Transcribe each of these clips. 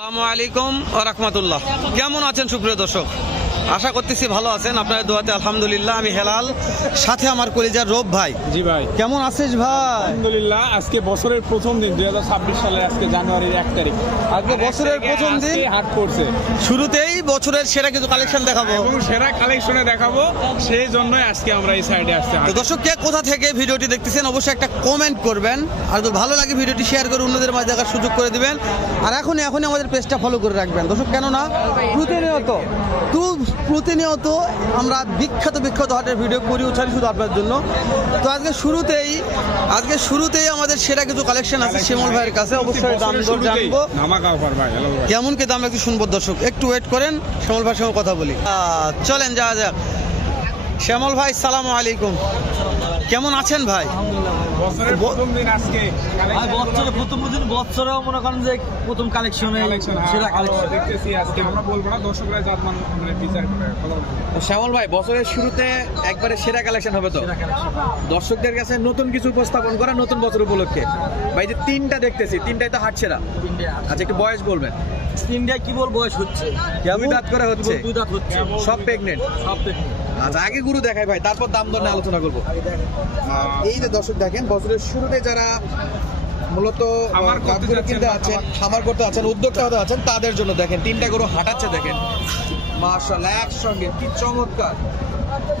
আসসালামু আলাইকুম রহমতুল্লাহ। কেমন আছেন সুপ্রিয় দর্শক? আশা করতেছি ভালো আছেন। আপনার দোয়াতে আলহামদুলিল্লাহ আমি হেলাল। সাথে আমার কলিজার রব ভাই। জি ভাই। কেমন আছিস ভাই? আলহামদুলিল্লাহ আজকে বছরের প্রথম দিন দুই হাজার ছাব্বিশ সালের আজকে জানুয়ারির এক তারিখ। আজকে বছরের প্রথম দিন? হাট করছে। শুরুতেই বছরের সেরা কিছু কালেকশন দেখাবো। এবং সেরা কালেকশনে দেখাবো সেই জন্যই আজকে আমরা এই সাইডে আসতে তো দর্শক কে কোথা থেকে ভিডিওটি দেখতেছেন অবশ্যই একটা কমেন্ট করবেন। আর যদি ভালো লাগে ভিডিওটি শেয়ার করে অন্যদের মাঝে দেখার সুযোগ করে দিবেন। আর এখনই এখনই আমাদের পেজটা ফলো করে রাখবেন। দর্শক কেননা প্রতিনিয়ত প্রতিনিয়ত আমরা বিখ্যাত বিখ্যাত হাটের ভিডিও করি উঠাই শুধু আপনার জন্য। তো আজকে শুরুতেই আজকে শুরুতেই আমাদের সেরা কিছু কালেকশন আছে শ্যামল ভাইয়ের কাছে। অবশ্যই দাম দর জানব। কেমন কি দাম একটু শুনব দর্শক একটু ওয়েট করেন শ্যামল ভাইয়ের সঙ্গে কথা বলি। চলেন যাওয়া যাক। শ্যামল ভাই সালাম আলাইকুম। কেমন আছেন ভাই? বছরের প্রথম দিন আজকে আর বছরে প্রথম দিন বছরেও মনে করেন যে প্রথম কালেকশনে কালেকশন সেরা কালেকশন দেখতেছি আজকে। আমরা বলব না দর্শকরা জাত বিচার করে শ্যামল ভাই বছরের শুরুতে একবারে সেরা কালেকশন হবে তো? দর্শকদের কাছে নতুন কিছু উপস্থাপন করা নতুন বছর উপলক্ষে। ভাই যে তিনটা দেখতেছি তিনটাই তো হাট সেরা। ইন্ডিয়া আচ্ছা একটু বয়স বলবেন। ইন্ডিয়া কি বল বয়স হচ্ছে? দুই দাঁত করে হচ্ছে? দুই দাঁত হচ্ছে। সব প্রেগনেন্ট সব দেখুন আচ্ছা আগে গুরু দেখাই ভাই তারপর দাম দর আলোচনা করব। এই যে দর্শক দেখেন বছরের শুরুতে যারা মূলত করতে কিনতে আছেন খামার- করতে আছেন উদ্যোক্তা হতে আছেন তাদের জন্য দেখেন তিনটা গরু হাঁটাচ্ছে দেখেন। মাশাআল্লাহ একসঙ্গে কি চমৎকার।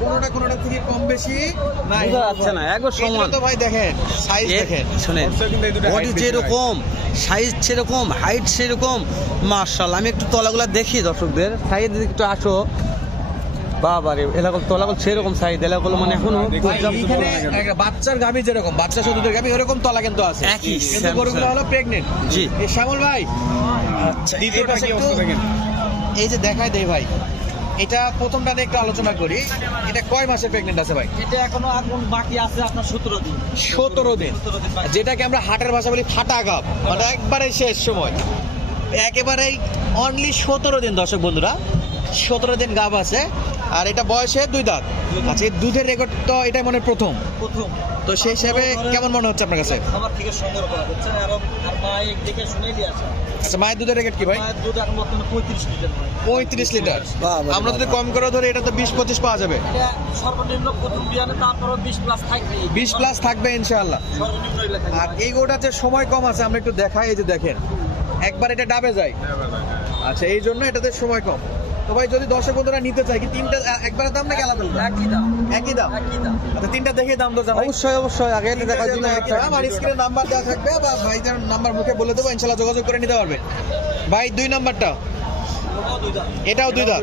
কোনোটা কোনোটা থেকে কম বেশি নাই। না, একবার সমান। তো ভাই দেখেন সাইজ দেখেন। শুনেন বডি যেরকম সাইজ সেরকম হাইট সেরকম মার্শাল আমি একটু তলাগুলা দেখি দর্শকদের। সাইজ একটু আসো। বাবা রে এলাকা তলাগুলো সেরকম সাইজ এলাকাগুলো মানে এখনও দেখি। ভাই, পর্যাপ্ত এইখানে বড় না কেন? একটা বাচ্চার গাভী যেরকম বাচ্চা সদুদের গাভী ওরকম তলা কিন্তু আছে। একই, কিন্তু গরুগুলো হলো প্রেগনেন্ট জি। এই শ্যামল ভাই আচ্ছা দ্বিতীয়টা পাশে কি অবস্থা এই যে দেখায় দেই ভাই এটা প্রথমটা নিয়ে একটু আলোচনা করি। এটা কয় মাসের প্রেগনেন্ট আছে ভাই? এটা এখনও এখন বাকি আছে আপনার সতেরো দিন। সতেরো দিন। যেটাকে আমরা হাটের ভাষা বলি ফাটা গাপ মানে একবারে শেষ সময়। একেবারেই অনলি সতেরো দিন দর্শক বন্ধুরা। সতেরো দিন গাব আছে। আর এটা বয়সে দুই দাঁত। আচ্ছা এই দুধের রেকর্ড তো এটাই মনে প্রথম। প্রথম। তো সেই হিসাবে কেমন মনে হচ্ছে আপনার কাছে? খাবার থেকে সংগ্রহ করা হচ্ছে আর আর মায়ের দেখে শুনে দিয়ে আসা। আচ্ছা মায়ের দুধের রেকর্ড কি ভাই? মায়ের দুধ এখন বর্তমানে পঁয়ত্রিশ লিটার হয়। পঁয়ত্রিশ লিটার। আমরা যদি কম করে ধরি এটা তো বিশ পঁচিশ পাওয়া যাবে। সর্বনিম্ন প্রথম বিয়ানে তারপরও বিশ প্লাস থাকবে। বিশ প্লাস থাকবে ইনশাআল্লাহ। আর এই গোটা যে সময় কম আছে আমরা একটু দেখাই এই যে দেখেন। একবার এটা ডাবে যায়। আচ্ছা এই জন্য এটাতে সময় কম। তো ভাই যদি দর্শক বন্ধুরা নিতে চাই কি তিনটা একবারে দাম নাকি আলাদা? একই দাম। একই দাম? আচ্ছা তিনটা দেখে দাম তো জানাই। অবশ্যই অবশ্যই আগে এটা দেখার জন্য দাম স্ক্রিনে নাম্বার দেওয়া থাকবে বা ভাইদের নাম্বার মুখে বলে দেবো ইনশাল্লাহ যোগাযোগ করে নিতে পারবে। ভাই দুই নাম্বারটা ওটাও দুই দাম এটাও দুই দাম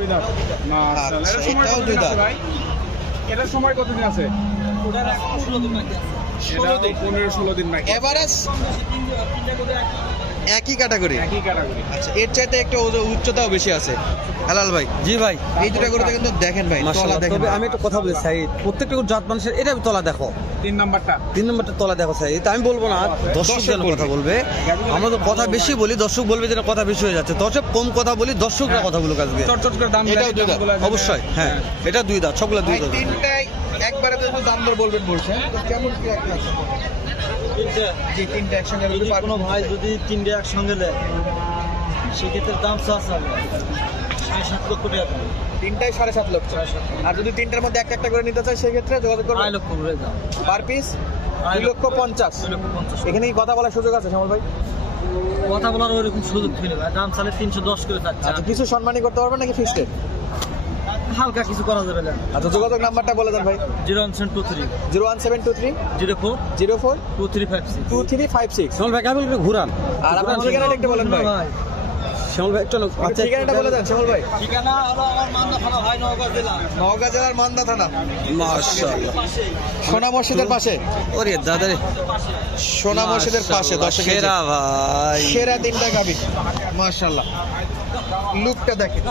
আচ্ছা, এটার সময় এটাও কতদিন দুই আছে দাঁত। ভাই? এটার সময় কতদিন আছে? ওটার এখনও ষোলো দিন বাকি আছে। এটা পনেরো ষোলো দিন বাকি এভারেজ একই ক্যাটাগরি একই ক্যাটাগরি আচ্ছা এর চাইতে একটা উচ্চতাও বেশি আছে। হালাল ভাই? জি ভাই। এই দুটা করে কিন্তু দেখেন ভাই তলা দেখেন তবে আমি একটা কথা বলি সাইদ। প্রত্যেকটা জাত মানুষের এটা তলা দেখো। তিন নাম্বারটা। তিন নম্বরটা তলা দেখো সাইদ। তা আমি বলব না দর্শক যেন কথা বলবে। আমরা তো কথা বেশি বলি দর্শক বলবে যেন কথা বেশি হয়ে যাচ্ছে। দর্শক কম কথা বলি দর্শকরা কথা বলুক আজকে। চট চট করে দাম এটাও দুই দাম, অবশ্যই হ্যাঁ। এটা দুই দাঁত সবগুলো দুই দাঁত। একবারে তো দাম দর বলবেন বলছেন তো কেমন কি একটা আছে? তিনটা একসঙ্গে যদি কোনো ভাই যদি তিনটে একসঙ্গে নেয় সেক্ষেত্রে দাম চাষ হবে সাড়ে সাত লক্ষ টাকা সাড়ে সাত লক্ষ। আর যদি তিনটার মধ্যে একটা একটা করে নিতে চাই সেক্ষেত্রে যোগাযোগ আড়াই লক্ষ করে দাম। পার পিস দুই লক্ষ পঞ্চাশ। দুই পঞ্চাশ। এখানে কথা বলার সুযোগ আছে শ্যামল ভাই? কথা বলার ওইরকম সুযোগ ছিল দাম চালে তিনশো দশ করে যাচ্ছে। আচ্ছা কিছু সম্মানই করতে পারবেন নাকি ফিক্সড হালকা কিছু করা যাবে না। আচ্ছা যোগাযোগ নাম্বারটা বলে দেন ভাই। Zero one seven two three. Zero one seven two three. Zero four. Zero four. Two three five six. Two three five six. ভাই ঘুরান। আর আপনার ঠিকানাটা একটু বলেন ভাই। শ্যামল ভাই একটু আচ্ছা ঠিকানাটা বলে দেন শ্যামল ভাই। ঠিকানা হলো আমার মান্দা থানা ভাই নওগাঁ জেলা। নওগাঁ জেলার মান্দা থানা। মাশাআল্লাহ। সোনা মসজিদের পাশে। ওরে দাদা রে। সোনা মসজিদের পাশে দর্শক সেরা ভাই। সেরা তিনটা গাবি। মাশাআল্লাহ। লুকটা দেখেন।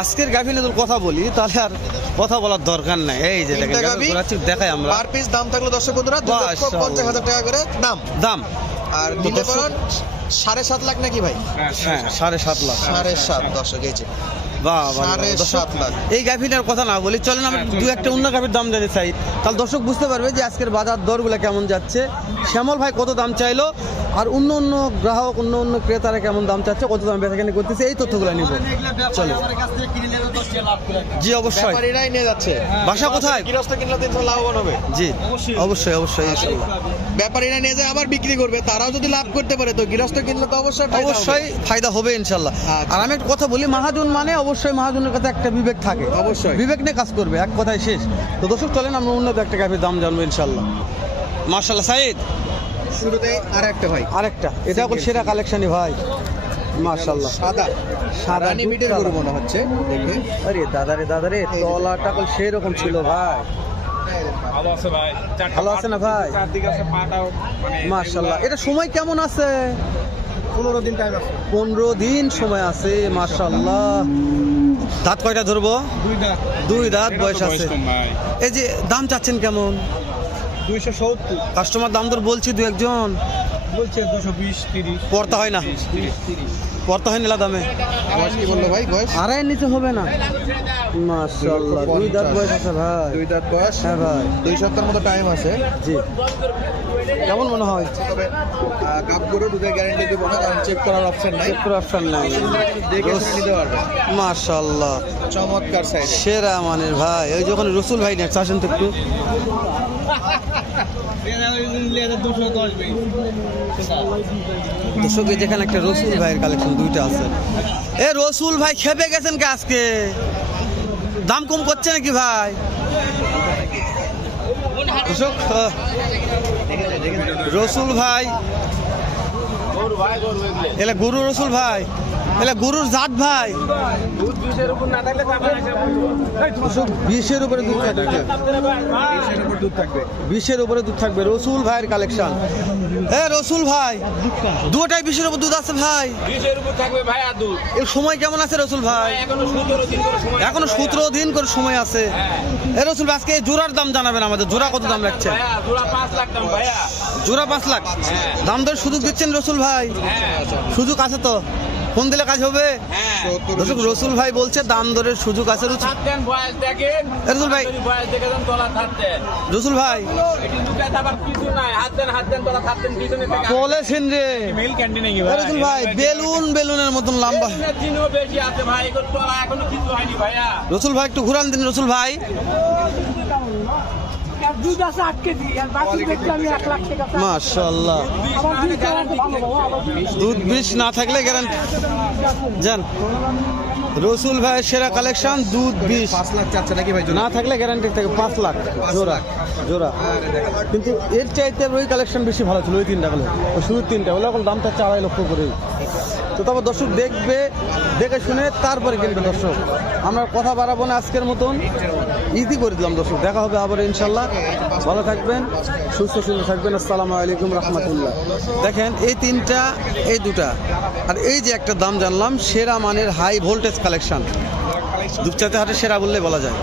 আজকের গাভিনে তোর কথা বলি তাহলে আর কথা বলার দরকার নাই। এই যে দেখেন গাভী গাভী? দেখাই আমরা। পার পিস দাম থাকল দর্শক বন্ধুরা দুই লক্ষ মাশাআল্লাহ। পঞ্চাশ হাজার টাকা করে দাম। দাম। আর পারেন সাড়ে সাত লাখ নাকি ভাই? হ্যাঁ সাড়ে সাত। লাখ। সাড়ে সাত দর্শক এই যে। এই গাভিটার কথা না বলি চলেন আমরা দু একটা অন্য গাভির দাম জানি চাই। তাহলে দর্শক বুঝতে পারবে যে আজকের বাজার দরগুলো কেমন যাচ্ছে। শ্যামল ভাই কত দাম চাইলো? আর অন্য অন্য গ্রাহক অন্য অন্য ক্রেতারা কেমন দাম চাচ্ছে কত দাম বেচাকেনি করতেছে এই তথ্যগুলো নিব। চলো। জি অবশ্যই। নিয়ে যাচ্ছে। বাসা কোথায়? গৃহস্থ কিনলে লাভবান হবে। জি অবশ্যই। অবশ্যই ইনশাল্লাহ। ব্যাপারীরা নিয়ে যায় আবার বিক্রি করবে তারাও যদি লাভ করতে পারে তো গৃহস্থ কিনলে তো অবশ্যই অবশ্যই ফায়দা হবে ইনশাল্লাহ। আচ্ছা। আর আমি একটা কথা বলি মহাজন মানে অবশ্যই মহাজনের কাছে একটা বিবেক থাকে। অবশ্যই। বিবেক নিয়ে কাজ করবে এক কথায় শেষ। তো দর্শক চলেন আমরা উন্নত একটা গাভির দাম জানব ইনশাল্লাহ। মার্শাল্লাহ সাইদ। শুরুতে আর একটা ভাই। আরেকটা। এটা এখন সেরা কালেকশনই ভাই। মার্শাল্লাহ সাদা। সাদা দুধ গরু মনে হচ্ছে দেখে আরে দাদারে দাদারে তলাটা কল সেরকম ছিল ভাই। ভালো আছে ভাই। ভালো আছে না ভাই? চারদিকে আছে পাটাও মানে মার্শাল্লাহ এটা সময় কেমন আছে? পনেরো দিন টাইম আছে। পনেরো দিন সময় আছে মার্শাল্লাহ দাঁত কয়টা ধরবো? দুই দাঁত। দুই দাঁত বয়স আছে। এই যে দাম চাচ্ছেন কেমন? দুইশো সত্তর। কাস্টমার দাম দর বলছি দু একজন। বলছে দুশো বিশ তিরিশ। পড়তে হয় না। তিরিশ তিরিশ। পড়তে হয় নিলা দামে বয়স কি বলল ভাই বয়স? আড়াই নিচে হবে না। মাশাআল্লাহ দুই দাঁত বয়স আছে ভাই। দুই দাঁত বয়স? হ্যাঁ ভাই। দুই সপ্তাহের মতো টাইম আছে। জি। কেমন মনে হয়? তবে কাপ গরু দুধের গ্যারান্টি দেবো না কারণ চেক করার অপশন নাই। চেক করে অপশন নাই। দেখে শুনে নিতে পারবে। মাশাআল্লাহ। চমৎকার সাইজ সেরা মানের ভাই। ওই যখন রসুল ভাই না চাষেন তো একটু। দুশো যেখানে একটা রসুল ভাইয়ের কালেকশন দুইটা আছে। এ রসুল ভাই, খেপে গেছেন কে দাম কম করছে নাকি ভাই? রসুল ভাই, এলা গুরু রসুল ভাই। এলা গুরুর জাত ভাই। বিশের উপরে দুধ থাকবে। বিশের উপরে দুধ থাকবে। রসুল ভাইয়ের কালেকশন এ রসুল ভাই, দুটাই বিশের উপর দুধ আছে ভাই। এর সময় কেমন আছে রসুল ভাই? এখনও সতেরো দিন করে সময় আছে। এ রসুল ভাই, আজকে জোড়ার দাম জানাবেন আমাদের। জোড়া কত দাম রাখছেন? ভাইয়া জোড়া পাঁচ লাখ দাম। ভাইয়া জোড়া পাঁচ লাখ দাম দর সুযোগ দিচ্ছেন রসুল ভাই? সুযোগ আছে তো? ফোন দিলে কাজ হবে? হ্যাঁ। দর্শক রসুল ভাই বলছে দাম দরের সুযোগ আছে রসুল- ভাই। রসুল ভাই। এটি দুটা আবার কিছু নাই। হাত দেন হাত দেন তোলা হাত দেন পিছনে থেকে বলেছেন রে। মিল ক্যান্টিনে কি এ রসুল ভাই বেলুন বেলুনের মতন লম্বা। দিনও বেশি আছে ভাই এগুলো তোলা এখনও কিছু হয়নি ভাইয়া। রসুল ভাই একটু ঘুরান দিন রসুল ভাই। দুধ আছে আট কেজি আর বাকি আমি এক লাখ টাকা বিষ না থাকলে গ্যারান্টি জান রসুল ভাই সেরা কালেকশন দুধ বিষ। পাঁচ লাখ চাচ্ছে নাকি ভাই না থাকলে গ্যারান্টি থাকে পাঁচ লাখ জোড়া জোড়া। কিন্তু এর চাইতে ওই কালেকশন বেশি ভালো ছিল ওই তিনটা গুলো ওই শুধু তিনটা ওগুলো এখন দামটা হচ্ছে আড়াই লক্ষ করেই। তো তারপর দর্শক দেখবে, দেখে শুনে তারপরে কিনবে দর্শক। আমরা কথা বাড়াবো না আজকের মতন। ইজি করে দিলাম দর্শক। দেখা হবে আবার ইনশাল্লাহ ভালো থাকবেন, সুস্থ সুস্থ থাকবেন। আসসালামু আলাইকুম রহমতুল্লাহ। দেখেন, এই তিনটা, এই দুটা। আর এই যে একটা দাম জানলাম, সেরা মানের হাই ভোল্টেজ কালেকশন দুপচাতে হাটে সেরা বললে বলা যায়।